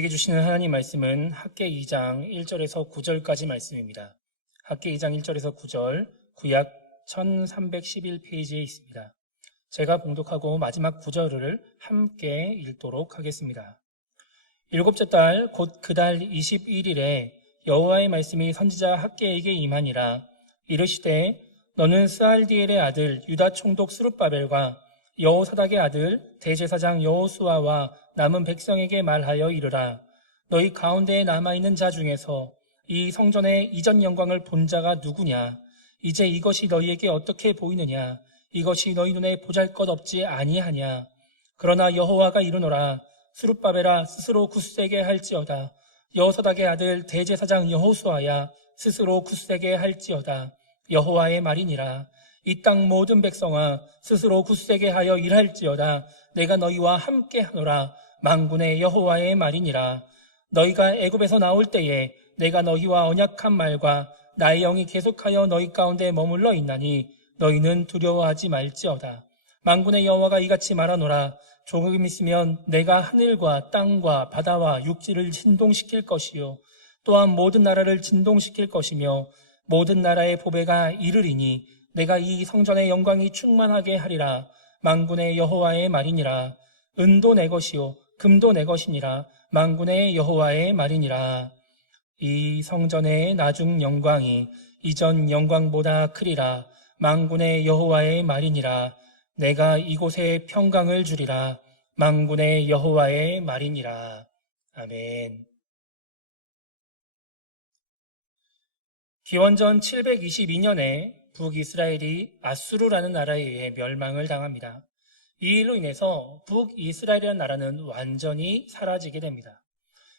우리에게 주시는 하나님 말씀은 학개 2장 1절에서 9절까지 말씀입니다. 학개 2장 1절에서 9절, 구약 1311페이지에 있습니다. 제가 봉독하고 마지막 9절을 함께 읽도록 하겠습니다. 일곱째 달 곧 그 달 21일에 여호와의 말씀이 선지자 학개에게 임하니라. 이르시되 너는 스알디엘의 아들 유다 총독 스룹바벨과 여호사닥의 아들 대제사장 여호수아와 남은 백성에게 말하여 이르라. 너희 가운데에 남아있는 자 중에서 이 성전의 이전 영광을 본 자가 누구냐? 이제 이것이 너희에게 어떻게 보이느냐? 이것이 너희 눈에 보잘것없지 아니하냐? 그러나 여호와가 이르노라. 스룹바벨아 스스로 굳세게 할지어다. 여호사닥의 아들 대제사장 여호수아야 스스로 굳세게 할지어다. 여호와의 말이니라. 이 땅 모든 백성아 스스로 굳세게 하여 일할지어다. 내가 너희와 함께 하노라. 만군의 여호와의 말이니라. 너희가 애굽에서 나올 때에 내가 너희와 언약한 말과 나의 영이 계속하여 너희 가운데 머물러 있나니 너희는 두려워하지 말지어다. 만군의 여호와가 이같이 말하노라. 조금 있으면 내가 하늘과 땅과 바다와 육지를 진동시킬 것이요 또한 모든 나라를 진동시킬 것이며 모든 나라의 보배가 이르리니 내가 이 성전의 영광이 충만하게 하리라. 만군의 여호와의 말이니라. 은도 내 것이요 금도 내 것이니라. 만군의 여호와의 말이니라. 이 성전의 나중 영광이 이전 영광보다 크리라. 만군의 여호와의 말이니라. 내가 이곳에 평강을 주리라. 만군의 여호와의 말이니라. 아멘. 기원전 722년에 북이스라엘이 아수르라는 나라에 의해 멸망을 당합니다. 이 일로 인해서 북이스라엘이라는 나라는 완전히 사라지게 됩니다.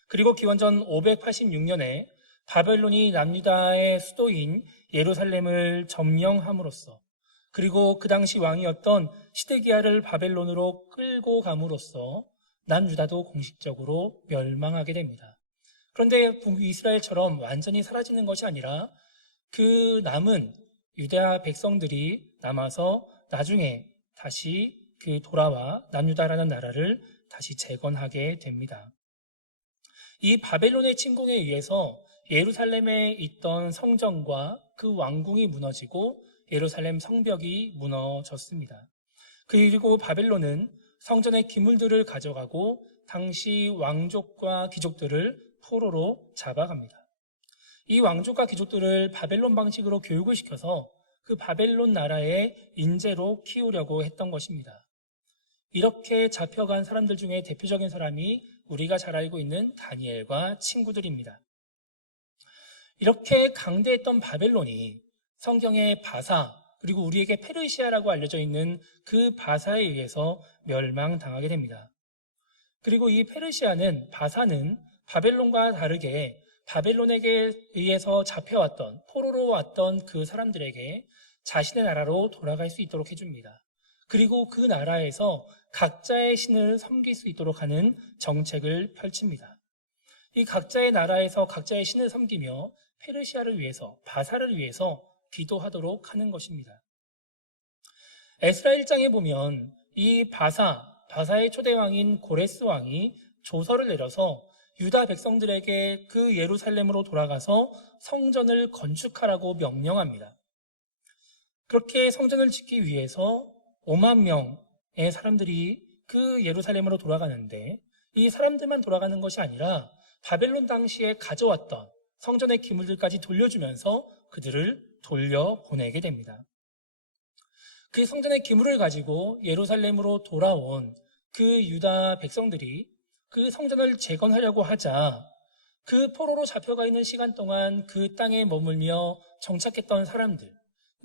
그리고 기원전 586년에 바벨론이 남유다의 수도인 예루살렘을 점령함으로써 그리고 그 당시 왕이었던 시드기야를 바벨론으로 끌고 감으로써 남유다도 공식적으로 멸망하게 됩니다. 그런데 북이스라엘처럼 완전히 사라지는 것이 아니라 그 남은 유다 백성들이 남아서 나중에 다시 돌아와 남유다라는 나라를 다시 재건하게 됩니다. 이 바벨론의 침공에 의해서 예루살렘에 있던 성전과 그 왕궁이 무너지고 예루살렘 성벽이 무너졌습니다. 그리고 바벨론은 성전의 기물들을 가져가고 당시 왕족과 귀족들을 포로로 잡아갑니다. 이 왕족과 귀족들을 바벨론 방식으로 교육을 시켜서 그 바벨론 나라의 인재로 키우려고 했던 것입니다. 이렇게 잡혀간 사람들 중에 대표적인 사람이 우리가 잘 알고 있는 다니엘과 친구들입니다. 이렇게 강대했던 바벨론이 성경의 바사 그리고 우리에게 페르시아라고 알려져 있는 그 바사에 의해서 멸망당하게 됩니다. 그리고 이 페르시아는 바사는 바벨론과 다르게 바벨론에게 의해서 잡혀왔던 포로로 왔던 그 사람들에게 자신의 나라로 돌아갈 수 있도록 해줍니다. 그리고 그 나라에서 각자의 신을 섬길 수 있도록 하는 정책을 펼칩니다. 이 각자의 나라에서 각자의 신을 섬기며 페르시아를 위해서 바사를 위해서 기도하도록 하는 것입니다. 에스라 1장에 보면 이 바사의 초대왕인 고레스 왕이 조서를 내려서 유다 백성들에게 그 예루살렘으로 돌아가서 성전을 건축하라고 명령합니다. 그렇게 성전을 짓기 위해서 5만 명의 사람들이 그 예루살렘으로 돌아가는데 이 사람들만 돌아가는 것이 아니라 바벨론 당시에 가져왔던 성전의 기물들까지 돌려주면서 그들을 돌려보내게 됩니다. 그 성전의 기물을 가지고 예루살렘으로 돌아온 그 유다 백성들이 그 성전을 재건하려고 하자 그 포로로 잡혀가 있는 시간 동안 그 땅에 머물며 정착했던 사람들,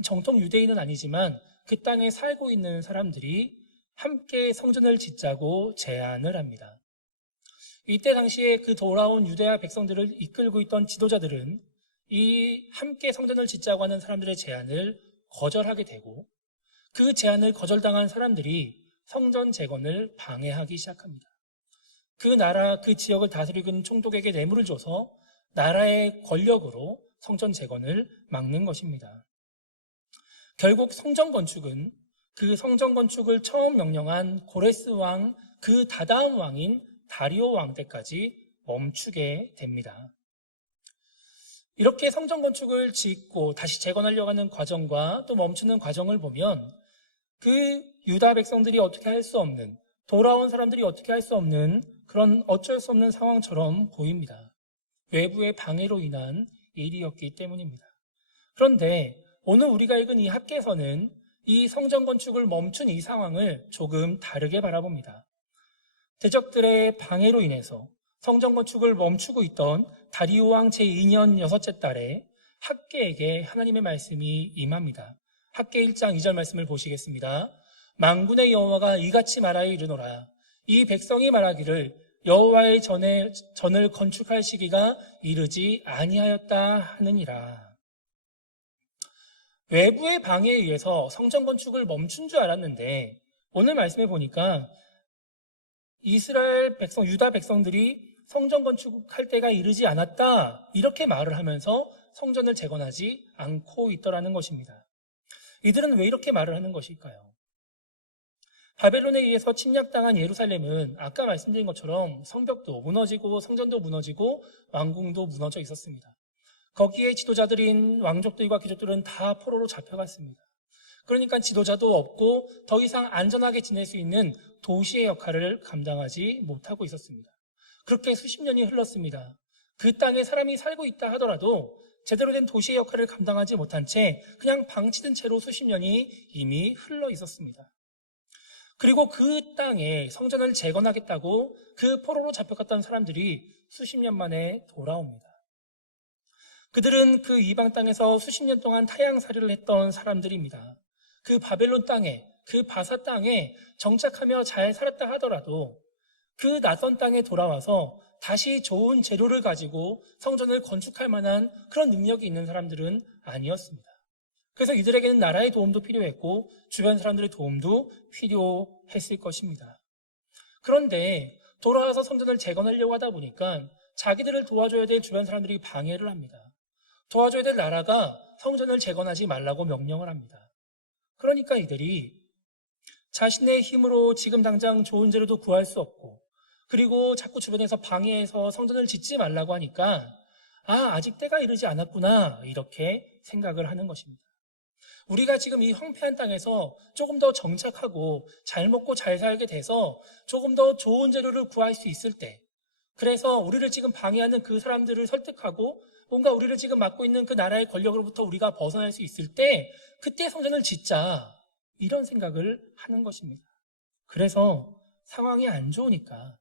정통 유대인은 아니지만 그 땅에 살고 있는 사람들이 함께 성전을 짓자고 제안을 합니다. 이때 당시에 그 돌아온 유대아 백성들을 이끌고 있던 지도자들은 이 함께 성전을 짓자고 하는 사람들의 제안을 거절하게 되고 그 제안을 거절당한 사람들이 성전 재건을 방해하기 시작합니다. 그 나라, 그 지역을 다스리는 총독에게 뇌물을 줘서 나라의 권력으로 성전 재건을 막는 것입니다. 결국 성전 건축은 그 성전 건축을 처음 명령한 고레스 왕 그 다다음 왕인 다리오 왕 때까지 멈추게 됩니다. 이렇게 성전 건축을 짓고 다시 재건하려고 하는 과정과 또 멈추는 과정을 보면 그 유다 백성들이 어떻게 할 수 없는, 돌아온 사람들이 어떻게 할 수 없는 그런 어쩔 수 없는 상황처럼 보입니다. 외부의 방해로 인한 일이었기 때문입니다. 그런데 오늘 우리가 읽은 이 학개서는 이 성전 건축을 멈춘 이 상황을 조금 다르게 바라봅니다. 대적들의 방해로 인해서 성전 건축을 멈추고 있던 다리오 왕 제2년 6째 달에 학개에게 하나님의 말씀이 임합니다. 학개 1장 2절 말씀을 보시겠습니다. 만군의 여호와가 이같이 말하여 이르노라. 이 백성이 말하기를 여호와의 전을 건축할 시기가 이르지 아니하였다 하느니라. 외부의 방해에 의해서 성전 건축을 멈춘 줄 알았는데 오늘 말씀해 보니까 이스라엘 백성, 유다 백성들이 성전 건축할 때가 이르지 않았다 이렇게 말을 하면서 성전을 재건하지 않고 있더라는 것입니다. 이들은 왜 이렇게 말을 하는 것일까요? 바벨론에 의해서 침략당한 예루살렘은 아까 말씀드린 것처럼 성벽도 무너지고 성전도 무너지고 왕궁도 무너져 있었습니다. 거기에 지도자들인 왕족들과 귀족들은 다 포로로 잡혀갔습니다. 그러니까 지도자도 없고 더 이상 안전하게 지낼 수 있는 도시의 역할을 감당하지 못하고 있었습니다. 그렇게 수십 년이 흘렀습니다. 그 땅에 사람이 살고 있다 하더라도 제대로 된 도시의 역할을 감당하지 못한 채 그냥 방치된 채로 수십 년이 이미 흘러 있었습니다. 그리고 그 땅에 성전을 재건하겠다고 그 포로로 잡혀갔던 사람들이 수십 년 만에 돌아옵니다. 그들은 그 이방 땅에서 수십 년 동안 타향살이를 했던 사람들입니다. 그 바벨론 땅에, 그 바사 땅에 정착하며 잘 살았다 하더라도 그 낯선 땅에 돌아와서 다시 좋은 재료를 가지고 성전을 건축할 만한 그런 능력이 있는 사람들은 아니었습니다. 그래서 이들에게는 나라의 도움도 필요했고 주변 사람들의 도움도 필요했을 것입니다. 그런데 돌아와서 성전을 재건하려고 하다 보니까 자기들을 도와줘야 될 주변 사람들이 방해를 합니다. 도와줘야 될 나라가 성전을 재건하지 말라고 명령을 합니다. 그러니까 이들이 자신의 힘으로 지금 당장 좋은 재료도 구할 수 없고 그리고 자꾸 주변에서 방해해서 성전을 짓지 말라고 하니까 아직 때가 이르지 않았구나 이렇게 생각을 하는 것입니다. 우리가 지금 이 황폐한 땅에서 조금 더 정착하고 잘 먹고 잘 살게 돼서 조금 더 좋은 재료를 구할 수 있을 때 그래서 우리를 지금 방해하는 그 사람들을 설득하고 뭔가 우리를 지금 맡고 있는 그 나라의 권력으로부터 우리가 벗어날 수 있을 때 그때 성전을 짓자 이런 생각을 하는 것입니다. 그래서 상황이 안 좋으니까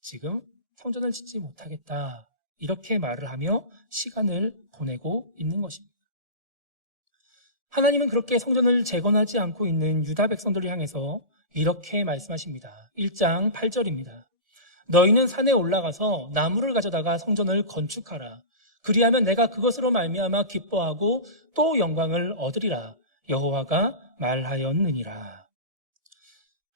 지금 성전을 짓지 못하겠다 이렇게 말을 하며 시간을 보내고 있는 것입니다. 하나님은 그렇게 성전을 재건하지 않고 있는 유다 백성들을 향해서 이렇게 말씀하십니다. 1장 8절입니다. 너희는 산에 올라가서 나무를 가져다가 성전을 건축하라. 그리하면 내가 그것으로 말미암아 기뻐하고 또 영광을 얻으리라. 여호와가 말하였느니라.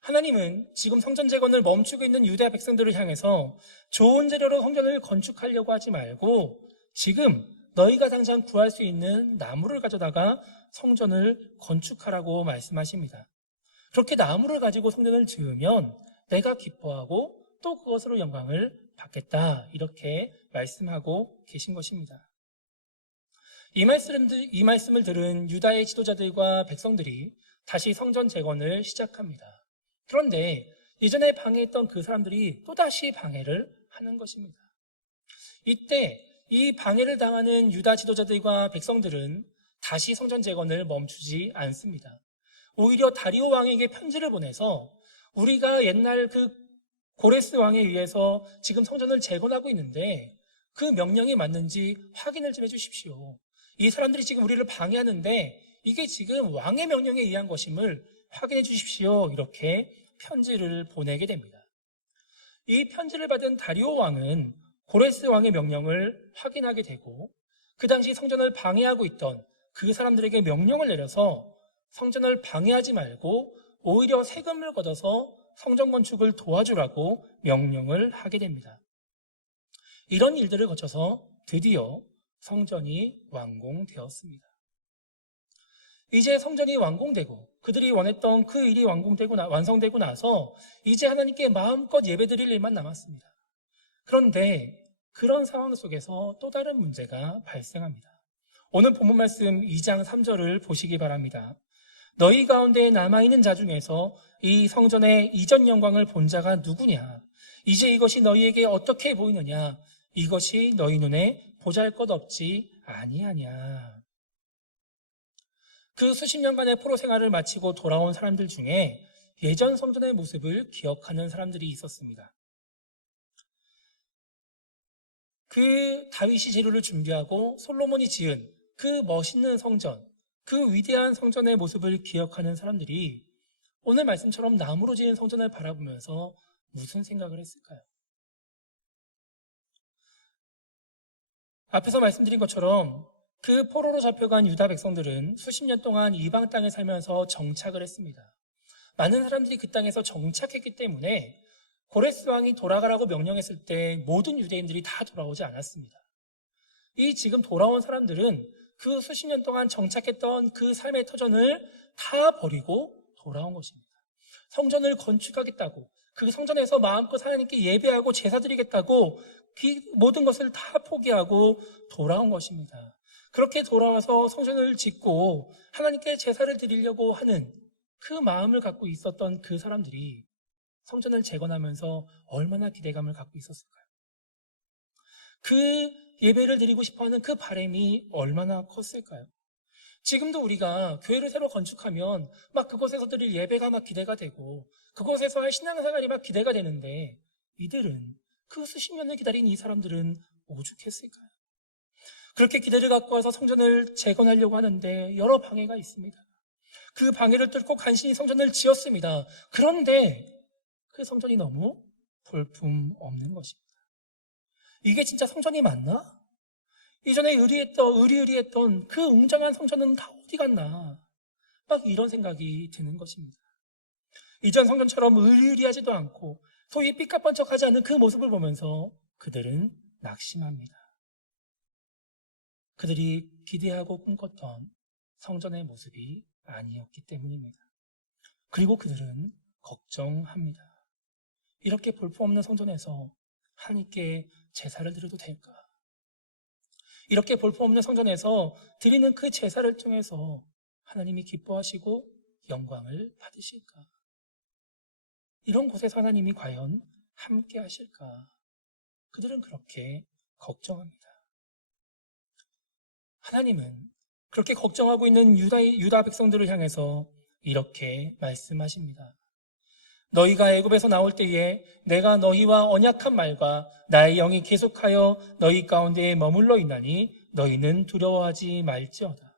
하나님은 지금 성전 재건을 멈추고 있는 유다 백성들을 향해서 좋은 재료로 성전을 건축하려고 하지 말고 지금 너희가 당장 구할 수 있는 나무를 가져다가 성전을 건축하라고 말씀하십니다. 그렇게 나무를 가지고 성전을 지으면 내가 기뻐하고 또 그것으로 영광을 받겠다 이렇게 말씀하고 계신 것입니다. 이 말씀을 들은 유다의 지도자들과 백성들이 다시 성전 재건을 시작합니다. 그런데 예전에 방해했던 그 사람들이 또다시 방해를 하는 것입니다. 이때 이 방해를 당하는 유다 지도자들과 백성들은 다시 성전 재건을 멈추지 않습니다. 오히려 다리오 왕에게 편지를 보내서 우리가 옛날 그 고레스 왕에 의해서 지금 성전을 재건하고 있는데 그 명령이 맞는지 확인을 좀 해주십시오. 이 사람들이 지금 우리를 방해하는데 이게 지금 왕의 명령에 의한 것임을 확인해 주십시오. 이렇게 편지를 보내게 됩니다. 이 편지를 받은 다리오 왕은 고레스 왕의 명령을 확인하게 되고 그 당시 성전을 방해하고 있던 그 사람들에게 명령을 내려서 성전을 방해하지 말고 오히려 세금을 걷어서 성전 건축을 도와주라고 명령을 하게 됩니다. 이런 일들을 거쳐서 드디어 성전이 완공되었습니다. 이제 성전이 완공되고 그들이 원했던 그 일이 완성되고 나서 이제 하나님께 마음껏 예배드릴 일만 남았습니다. 그런데 그런 상황 속에서 또 다른 문제가 발생합니다. 오늘 본문 말씀 2장 3절을 보시기 바랍니다. 너희 가운데 남아있는 자 중에서 이 성전의 이전 영광을 본 자가 누구냐? 이제 이것이 너희에게 어떻게 보이느냐? 이것이 너희 눈에 보잘것없지 아니하냐? 그 수십 년간의 포로 생활을 마치고 돌아온 사람들 중에 예전 성전의 모습을 기억하는 사람들이 있었습니다. 그 다윗이 재료를 준비하고 솔로몬이 지은 그 멋있는 성전, 그 위대한 성전의 모습을 기억하는 사람들이 오늘 말씀처럼 나무로 지은 성전을 바라보면서 무슨 생각을 했을까요? 앞에서 말씀드린 것처럼 그 포로로 잡혀간 유다 백성들은 수십 년 동안 이방 땅에 살면서 정착을 했습니다. 많은 사람들이 그 땅에서 정착했기 때문에 고레스 왕이 돌아가라고 명령했을 때 모든 유대인들이 다 돌아오지 않았습니다. 이 지금 돌아온 사람들은 그 수십 년 동안 정착했던 그 삶의 터전을 다 버리고 돌아온 것입니다. 성전을 건축하겠다고, 그 성전에서 마음껏 하나님께 예배하고 제사 드리겠다고 그 모든 것을 다 포기하고 돌아온 것입니다. 그렇게 돌아와서 성전을 짓고 하나님께 제사를 드리려고 하는 그 마음을 갖고 있었던 그 사람들이 성전을 재건하면서 얼마나 기대감을 갖고 있었을까요? 그 예배를 드리고 싶어하는 그 바람이 얼마나 컸을까요? 지금도 우리가 교회를 새로 건축하면 막 그곳에서 드릴 예배가 막 기대가 되고 그곳에서 할 신앙생활이 막 기대가 되는데 이들은 그 수십 년을 기다린 이 사람들은 오죽했을까요? 그렇게 기대를 갖고 와서 성전을 재건하려고 하는데 여러 방해가 있습니다. 그 방해를 뚫고 간신히 성전을 지었습니다. 그런데 그 성전이 너무 볼품 없는 것입니다. 이게 진짜 성전이 맞나? 이전에 의리의리했던 그 웅장한 성전은 다 어디 갔나? 막 이런 생각이 드는 것입니다. 이전 성전처럼 의리의리하지도 않고 소위 삐까뻔쩍하지 않은 그 모습을 보면서 그들은 낙심합니다. 그들이 기대하고 꿈꿨던 성전의 모습이 아니었기 때문입니다. 그리고 그들은 걱정합니다. 이렇게 볼품없는 성전에서 하나님께 제사를 드려도 될까? 이렇게 볼품없는 성전에서 드리는 그 제사를 통해서 하나님이 기뻐하시고 영광을 받으실까? 이런 곳에서 하나님이 과연 함께 하실까? 그들은 그렇게 걱정합니다. 하나님은 그렇게 걱정하고 있는 유다 백성들을 향해서 이렇게 말씀하십니다. 너희가 애굽에서 나올 때에 내가 너희와 언약한 말과 나의 영이 계속하여 너희 가운데에 머물러 있나니 너희는 두려워하지 말지어다.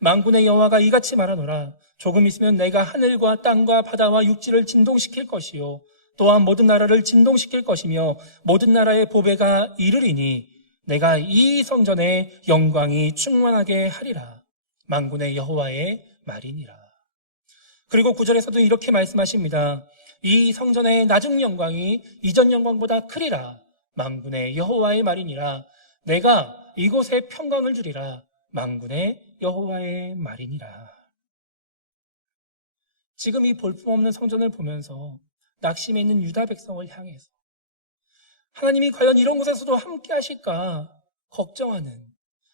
만군의 여호와가 이같이 말하노라. 조금 있으면 내가 하늘과 땅과 바다와 육지를 진동시킬 것이요 또한 모든 나라를 진동시킬 것이며 모든 나라의 보배가 이르리니 내가 이 성전의 영광이 충만하게 하리라. 만군의 여호와의 말이니라. 그리고 9절에서도 이렇게 말씀하십니다. 이 성전의 나중 영광이 이전 영광보다 크리라. 만군의 여호와의 말이니라. 내가 이곳에 평강을 주리라. 만군의 여호와의 말이니라. 지금 이 볼품없는 성전을 보면서 낙심해 있는 유다 백성을 향해서 하나님이 과연 이런 곳에서도 함께 하실까 걱정하는,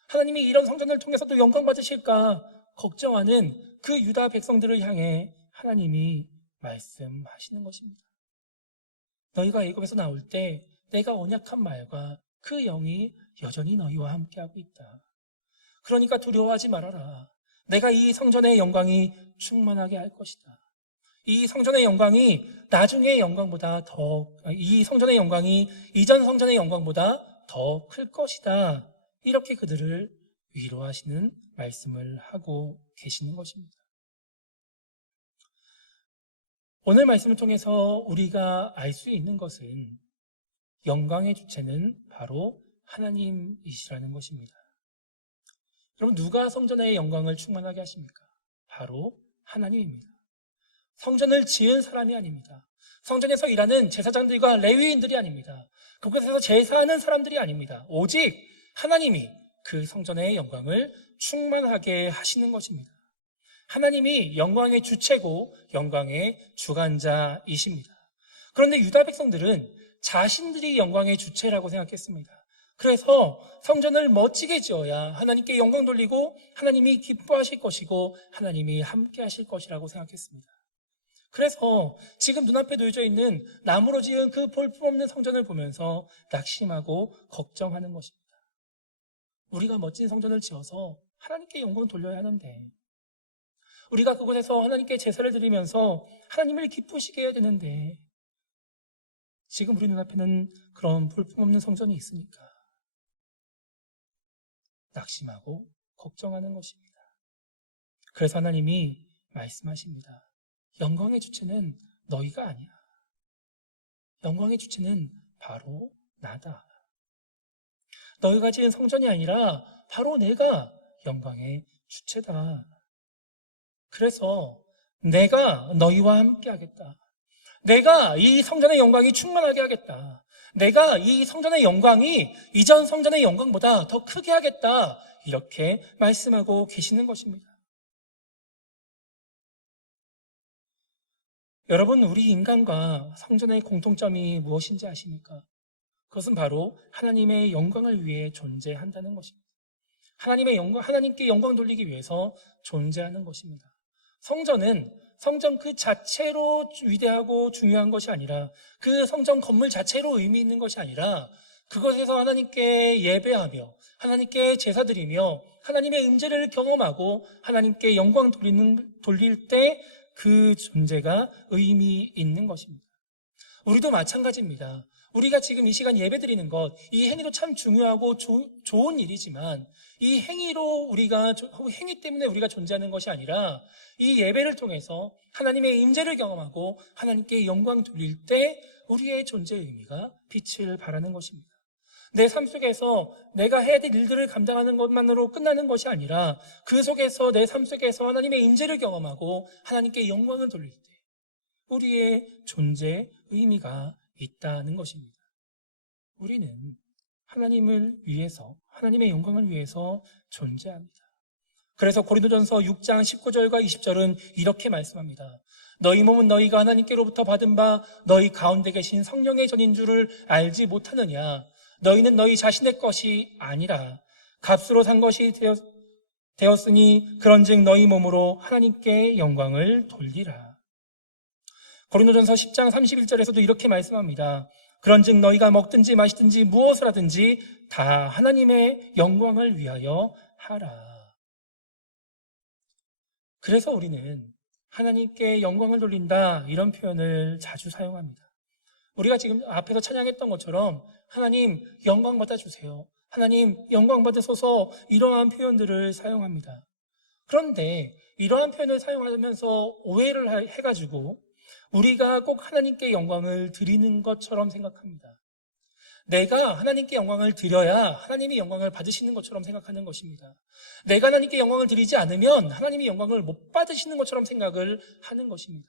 하나님이 이런 성전을 통해서도 영광 받으실까 걱정하는 그 유다 백성들을 향해 하나님이 말씀하시는 것입니다. 너희가 애굽에서 나올 때 내가 언약한 말과 그 영이 여전히 너희와 함께하고 있다. 그러니까 두려워하지 말아라. 내가 이 성전의 영광이 충만하게 할 것이다. 이 성전의 영광이 나중의 영광보다 이 성전의 영광이 이전 성전의 영광보다 더 클 것이다. 이렇게 그들을 위로하시는 말씀을 하고 계시는 것입니다. 오늘 말씀을 통해서 우리가 알 수 있는 것은 영광의 주체는 바로 하나님이시라는 것입니다. 여러분, 누가 성전의 영광을 충만하게 하십니까? 바로 하나님입니다. 성전을 지은 사람이 아닙니다. 성전에서 일하는 제사장들과 레위인들이 아닙니다. 그곳에서 제사하는 사람들이 아닙니다. 오직 하나님이 그 성전의 영광을 충만하게 하시는 것입니다. 하나님이 영광의 주체고 영광의 주관자이십니다. 그런데 유다 백성들은 자신들이 영광의 주체라고 생각했습니다. 그래서 성전을 멋지게 지어야 하나님께 영광 돌리고 하나님이 기뻐하실 것이고 하나님이 함께 하실 것이라고 생각했습니다. 그래서 지금 눈앞에 놓여져 있는 나무로 지은 그 볼품없는 성전을 보면서 낙심하고 걱정하는 것입니다. 우리가 멋진 성전을 지어서 하나님께 영광 돌려야 하는데, 우리가 그곳에서 하나님께 제사를 드리면서 하나님을 기쁘시게 해야 되는데, 지금 우리 눈앞에는 그런 볼품없는 성전이 있으니까 낙심하고 걱정하는 것입니다. 그래서 하나님이 말씀하십니다. 영광의 주체는 너희가 아니야. 영광의 주체는 바로 나다. 너희가 지은 성전이 아니라 바로 내가 영광의 주체다. 그래서 내가 너희와 함께 하겠다. 내가 이 성전의 영광이 충만하게 하겠다. 내가 이 성전의 영광이 이전 성전의 영광보다 더 크게 하겠다. 이렇게 말씀하고 계시는 것입니다. 여러분, 우리 인간과 성전의 공통점이 무엇인지 아십니까? 그것은 바로 하나님의 영광을 위해 존재한다는 것입니다. 하나님께 영광 돌리기 위해서 존재하는 것입니다. 성전 그 자체로 위대하고 중요한 것이 아니라, 그 성전 건물 자체로 의미 있는 것이 아니라, 그것에서 하나님께 예배하며 하나님께 제사드리며 하나님의 임재를 경험하고 하나님께 영광 돌릴 때 그 존재가 의미 있는 것입니다. 우리도 마찬가지입니다. 우리가 지금 이 시간 예배 드리는 것, 이 행위도 참 중요하고 좋은 일이지만, 이 행위 때문에 우리가 존재하는 것이 아니라, 이 예배를 통해서 하나님의 임재를 경험하고 하나님께 영광 돌릴 때 우리의 존재의 의미가 빛을 발하는 것입니다. 내 삶 속에서 내가 해야 될 일들을 감당하는 것만으로 끝나는 것이 아니라, 그 속에서 내 삶 속에서 하나님의 임재를 경험하고 하나님께 영광을 돌릴 때 우리의 존재의 의미가 있다는 것입니다. 우리는 하나님을 위해서, 하나님의 영광을 위해서 존재합니다. 그래서 고린도전서 6장 19절과 20절은 이렇게 말씀합니다. 너희 몸은 너희가 하나님께로부터 받은 바 너희 가운데 계신 성령의 전인 줄을 알지 못하느냐? 너희는 너희 자신의 것이 아니라 값으로 산 것이 되었으니 그런즉 너희 몸으로 하나님께 영광을 돌리라. 고린도전서 10장 31절에서도 이렇게 말씀합니다. 그런즉 너희가 먹든지 마시든지 무엇을 하든지 다 하나님의 영광을 위하여 하라. 그래서 우리는 하나님께 영광을 돌린다, 이런 표현을 자주 사용합니다. 우리가 지금 앞에서 찬양했던 것처럼 하나님 영광 받아주세요, 하나님 영광 받으소서, 이러한 표현들을 사용합니다. 그런데 이러한 표현을 사용하면서 오해를 해가지고 우리가 꼭 하나님께 영광을 드리는 것처럼 생각합니다. 내가 하나님께 영광을 드려야 하나님이 영광을 받으시는 것처럼 생각하는 것입니다. 내가 하나님께 영광을 드리지 않으면 하나님이 영광을 못 받으시는 것처럼 생각을 하는 것입니다.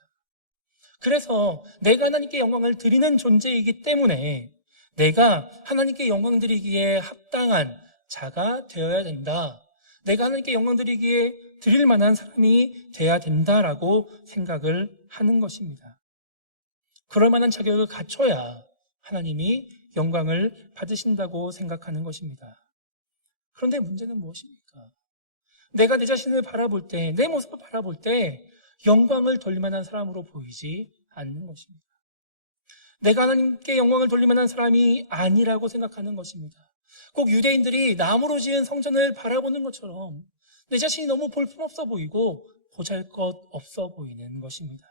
그래서 내가 하나님께 영광을 드리는 존재이기 때문에 내가 하나님께 영광 드리기에 합당한 자가 되어야 된다. 내가 하나님께 영광 드릴 만한 사람이 되어야 된다라고 생각을 하는 것입니다. 그럴 만한 자격을 갖춰야 하나님이 영광을 받으신다고 생각하는 것입니다. 그런데 문제는 무엇입니까? 내가 내 자신을 바라볼 때, 내 모습을 바라볼 때 영광을 돌릴 만한 사람으로 보이지 않는 것입니다. 내가 하나님께 영광을 돌릴 만한 사람이 아니라고 생각하는 것입니다. 꼭 유대인들이 나무로 지은 성전을 바라보는 것처럼 내 자신이 너무 볼품없어 보이고 보잘것없어 보이는 것입니다.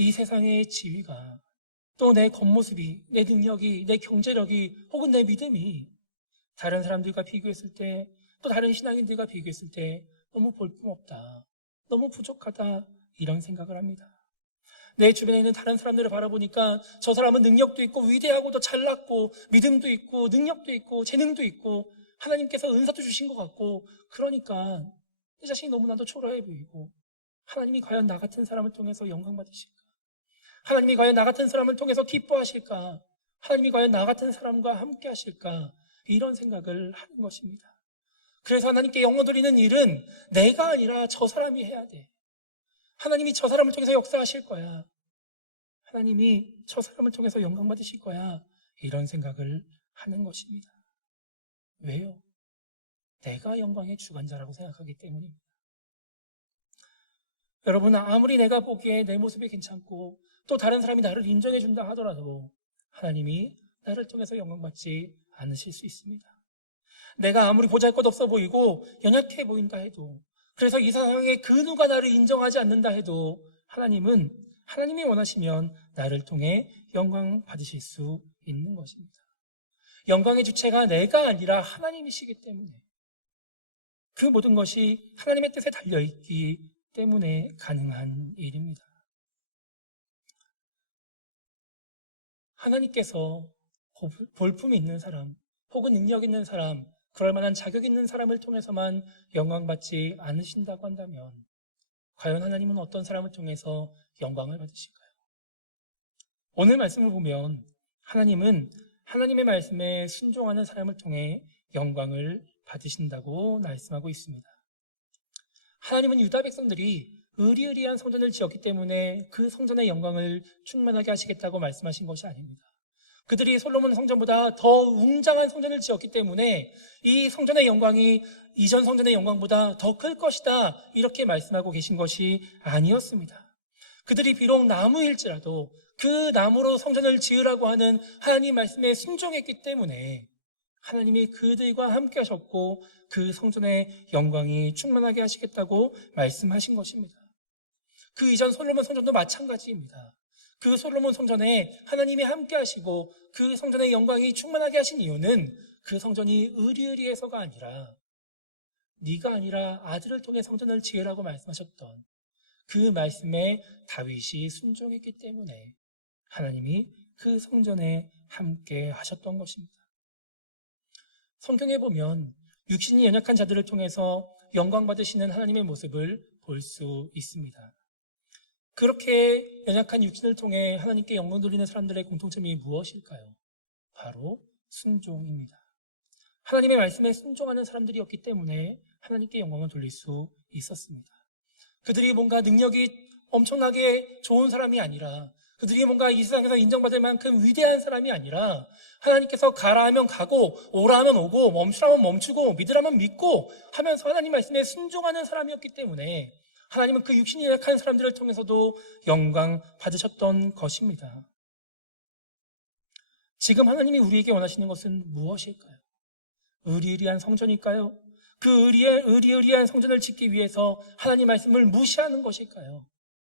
이 세상의 지위가, 또 내 겉모습이, 내 능력이, 내 경제력이, 혹은 내 믿음이 다른 사람들과 비교했을 때, 또 다른 신앙인들과 비교했을 때 너무 볼품없다, 너무 부족하다, 이런 생각을 합니다. 내 주변에 있는 다른 사람들을 바라보니까 저 사람은 능력도 있고 위대하고 더 잘났고 믿음도 있고 능력도 있고 재능도 있고 하나님께서 은사도 주신 것 같고, 그러니까 내 자신이 너무나도 초라해 보이고, 하나님이 과연 나 같은 사람을 통해서 영광 받으실까? 하나님이 과연 나 같은 사람을 통해서 기뻐하실까? 하나님이 과연 나 같은 사람과 함께 하실까? 이런 생각을 하는 것입니다. 그래서 하나님께 영광 돌리는 일은 내가 아니라 저 사람이 해야 돼. 하나님이 저 사람을 통해서 역사하실 거야. 하나님이 저 사람을 통해서 영광 받으실 거야. 이런 생각을 하는 것입니다. 왜요? 내가 영광의 주관자라고 생각하기 때문입니다. 여러분, 아무리 내가 보기에 내 모습이 괜찮고 또 다른 사람이 나를 인정해 준다 하더라도 하나님이 나를 통해서 영광 받지 않으실 수 있습니다. 내가 아무리 보잘것없어 보이고 연약해 보인다 해도, 그래서 이 세상에 그 누가 나를 인정하지 않는다 해도 하나님이 원하시면 나를 통해 영광 받으실 수 있는 것입니다. 영광의 주체가 내가 아니라 하나님이시기 때문에, 그 모든 것이 하나님의 뜻에 달려있기 때문에 가능한 일입니다. 하나님께서 볼품이 있는 사람 혹은 능력 있는 사람, 그럴 만한 자격 있는 사람을 통해서만 영광받지 않으신다고 한다면 과연 하나님은 어떤 사람을 통해서 영광을 받으실까요? 오늘 말씀을 보면 하나님은 하나님의 말씀에 순종하는 사람을 통해 영광을 받으신다고 말씀하고 있습니다. 하나님은 유다 백성들이 의리의리한 성전을 지었기 때문에 그 성전의 영광을 충만하게 하시겠다고 말씀하신 것이 아닙니다. 그들이 솔로몬 성전보다 더 웅장한 성전을 지었기 때문에 이 성전의 영광이 이전 성전의 영광보다 더 클 것이다, 이렇게 말씀하고 계신 것이 아니었습니다. 그들이 비록 나무일지라도 그 나무로 성전을 지으라고 하는 하나님 말씀에 순종했기 때문에 하나님이 그들과 함께 하셨고 그 성전의 영광이 충만하게 하시겠다고 말씀하신 것입니다. 그 이전 솔로몬 성전도 마찬가지입니다. 그 솔로몬 성전에 하나님이 함께 하시고 그 성전의 영광이 충만하게 하신 이유는 그 성전이 의리의리해서가 아니라 네가 아니라 아들을 통해 성전을 지으라고 말씀하셨던 그 말씀에 다윗이 순종했기 때문에 하나님이 그 성전에 함께 하셨던 것입니다. 성경에 보면 육신이 연약한 자들을 통해서 영광 받으시는 하나님의 모습을 볼 수 있습니다. 그렇게 연약한 육신을 통해 하나님께 영광 돌리는 사람들의 공통점이 무엇일까요? 바로 순종입니다. 하나님의 말씀에 순종하는 사람들이었기 때문에 하나님께 영광을 돌릴 수 있었습니다. 그들이 뭔가 능력이 엄청나게 좋은 사람이 아니라, 그들이 뭔가 이 세상에서 인정받을 만큼 위대한 사람이 아니라 하나님께서 가라 하면 가고 오라 하면 오고 멈추라면 멈추고 믿으라면 믿고 하면서 하나님 말씀에 순종하는 사람이었기 때문에 하나님은 그 육신이 연약한 사람들을 통해서도 영광 받으셨던 것입니다. 지금 하나님이 우리에게 원하시는 것은 무엇일까요? 의리의리한 성전일까요? 그 의리의리한 성전을 짓기 위해서 하나님 말씀을 무시하는 것일까요?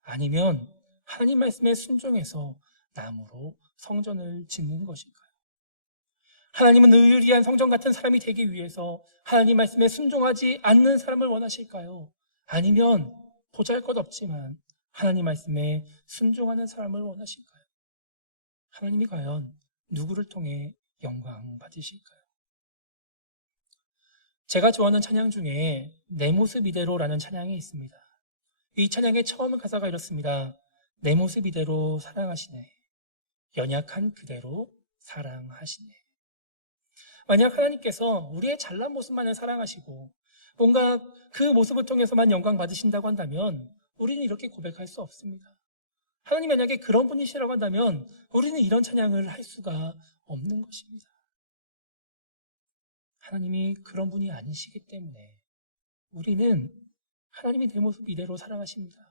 아니면 하나님 말씀에 순종해서 나무로 성전을 짓는 것일까요? 하나님은 의리한 성전 같은 사람이 되기 위해서 하나님 말씀에 순종하지 않는 사람을 원하실까요? 아니면 보잘것없지만 하나님 말씀에 순종하는 사람을 원하실까요? 하나님이 과연 누구를 통해 영광 받으실까요? 제가 좋아하는 찬양 중에 내 모습 이대로라는 찬양이 있습니다. 이 찬양의 처음 가사가 이렇습니다. 내 모습 이대로 사랑하시네. 연약한 그대로 사랑하시네. 만약 하나님께서 우리의 잘난 모습만을 사랑하시고 뭔가 그 모습을 통해서만 영광 받으신다고 한다면 우리는 이렇게 고백할 수 없습니다. 하나님 만약에 그런 분이시라고 한다면 우리는 이런 찬양을 할 수가 없는 것입니다. 하나님이 그런 분이 아니시기 때문에 우리는 하나님이 내 모습 이대로 사랑하십니다.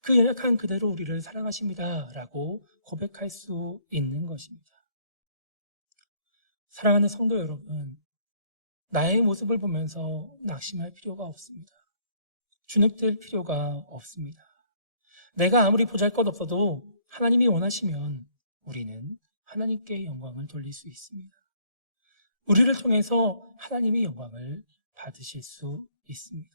그 연약한 그대로 우리를 사랑하십니다. 라고 고백할 수 있는 것입니다. 사랑하는 성도 여러분, 나의 모습을 보면서 낙심할 필요가 없습니다. 주눅들 필요가 없습니다. 내가 아무리 보잘것없어도 하나님이 원하시면 우리는 하나님께 영광을 돌릴 수 있습니다. 우리를 통해서 하나님이 영광을 받으실 수 있습니다.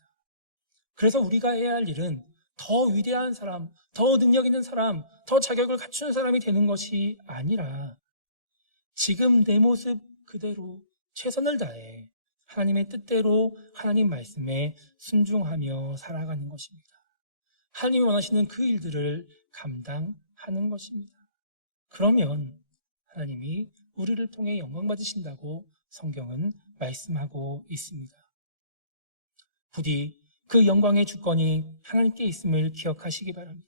그래서 우리가 해야 할 일은 더 위대한 사람, 더 능력 있는 사람, 더 자격을 갖추는 사람이 되는 것이 아니라 지금 내 모습 그대로 최선을 다해 하나님의 뜻대로 하나님 말씀에 순종하며 살아가는 것입니다. 하나님이 원하시는 그 일들을 감당하는 것입니다. 그러면 하나님이 우리를 통해 영광 받으신다고 성경은 말씀하고 있습니다. 부디 그 영광의 주권이 하나님께 있음을 기억하시기 바랍니다.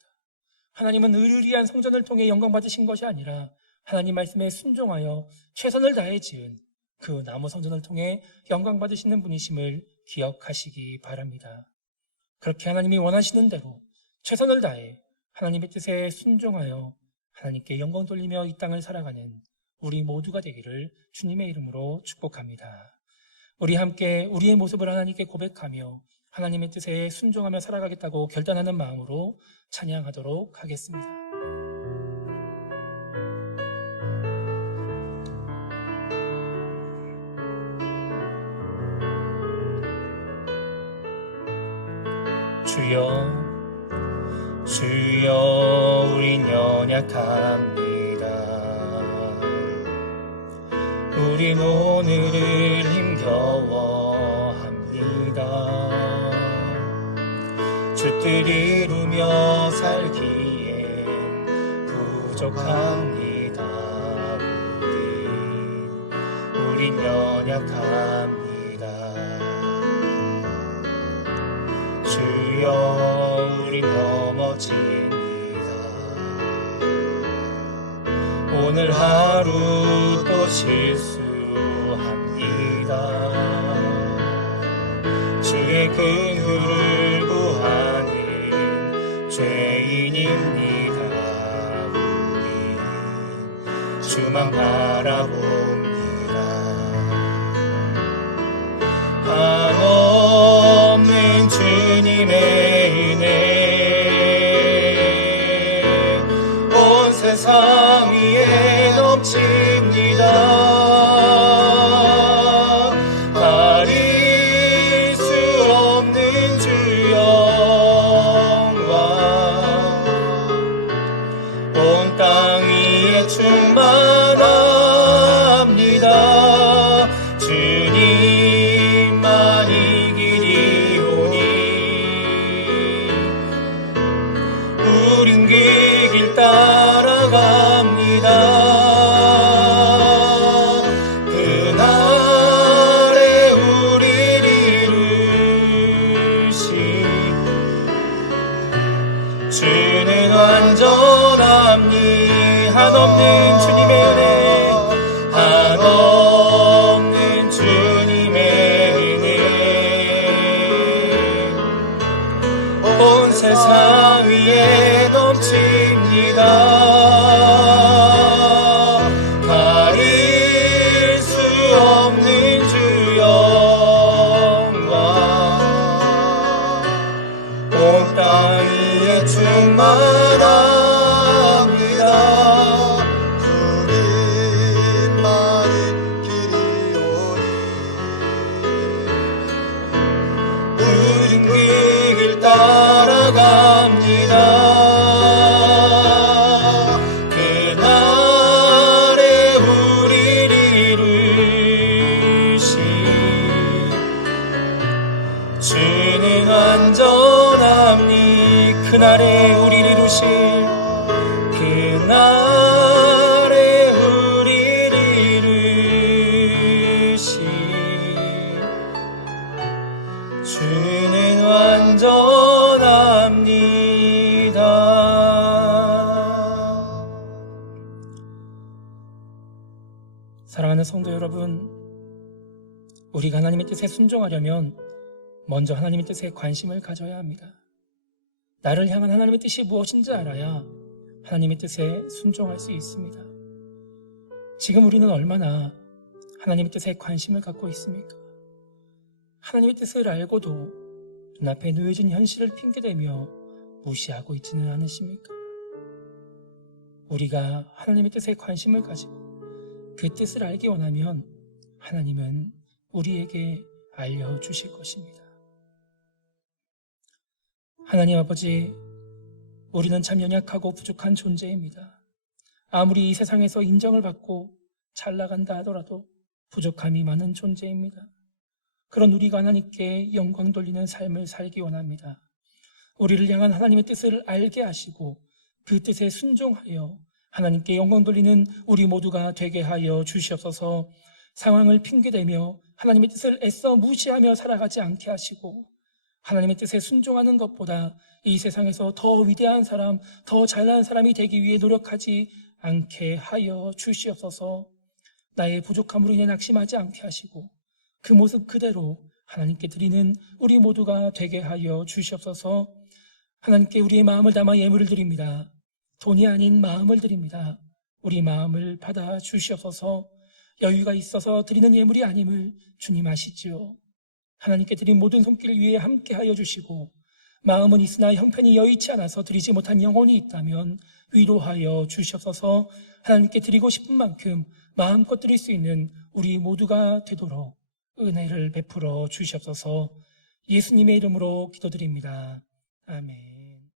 하나님은 의리의리한 성전을 통해 영광 받으신 것이 아니라 하나님 말씀에 순종하여 최선을 다해 지은 그 나무 성전을 통해 영광 받으시는 분이심을 기억하시기 바랍니다. 그렇게 하나님이 원하시는 대로 최선을 다해 하나님의 뜻에 순종하여 하나님께 영광 돌리며 이 땅을 살아가는 우리 모두가 되기를 주님의 이름으로 축복합니다. 우리 함께 우리의 모습을 하나님께 고백하며 하나님의 뜻에 순종하며 살아가겠다고 결단하는 마음으로 찬양하도록 하겠습니다. 주여, 주여, 우린 연약합니다. 우린 오늘을 힘겨워합니다. 주 뜻 이루며 살기에 부족합니다. 우린 연약합니다. 주여, 우린 넘어집니다. 오늘 하루 또 실수합니다. 주의 긍휼을 구하는 죄인입니다. 우리 주만 바라봅니다. 한없는 주님의 은혜 온 세상 위에 넘칩니다. 가릴 수 없는 주 영광 온 땅 위에 충만합니다. 주님만이 길이오니 우린 그 길 따라갑니다. 그날에 우리를 이루신 주는 완전합니. 한없는 주님의 은혜, 한없는 주님의 은혜 온 세상 위에 넘칩니다. 가릴 수 없는 주 영광 온 땅 위에 충만합니다. 주님만이 길이오니 우린 그 길 따라갑니다. 그날에 우리를 이루신 주는 완전합니. 그날에 우리를 이루신, 그날에 우리를 이루신 주는 완전합니다. 사랑하는 성도 여러분, 우리가 하나님의 뜻에 순종하려면 먼저 하나님의 뜻에 관심을 가져야 합니다. 나를 향한 하나님의 뜻이 무엇인지 알아야 하나님의 뜻에 순종할 수 있습니다. 지금 우리는 얼마나 하나님의 뜻에 관심을 갖고 있습니까? 하나님의 뜻을 알고도 눈앞에 놓여진 현실을 핑계대며 무시하고 있지는 않으십니까? 우리가 하나님의 뜻에 관심을 가지고 그 뜻을 알기 원하면 하나님은 우리에게 알려주실 것입니다. 하나님 아버지, 우리는 참 연약하고 부족한 존재입니다. 아무리 이 세상에서 인정을 받고 잘 나간다 하더라도 부족함이 많은 존재입니다. 그런 우리가 하나님께 영광 돌리는 삶을 살기 원합니다. 우리를 향한 하나님의 뜻을 알게 하시고 그 뜻에 순종하여 하나님께 영광 돌리는 우리 모두가 되게 하여 주시옵소서. 상황을 핑계대며 하나님의 뜻을 애써 무시하며 살아가지 않게 하시고 하나님의 뜻에 순종하는 것보다 이 세상에서 더 위대한 사람, 더 잘난 사람이 되기 위해 노력하지 않게 하여 주시옵소서. 나의 부족함으로 인해 낙심하지 않게 하시고 그 모습 그대로 하나님께 드리는 우리 모두가 되게 하여 주시옵소서. 하나님께 우리의 마음을 담아 예물을 드립니다. 돈이 아닌 마음을 드립니다. 우리 마음을 받아 주시옵소서. 여유가 있어서 드리는 예물이 아님을 주님 아시지요. 하나님께 드린 모든 손길 위에 함께 하여 주시고 마음은 있으나 형편이 여의치 않아서 드리지 못한 영혼이 있다면 위로하여 주시옵소서. 하나님께 드리고 싶은 만큼 마음껏 드릴 수 있는 우리 모두가 되도록 은혜를 베풀어 주시옵소서. 예수님의 이름으로 기도드립니다. 아멘.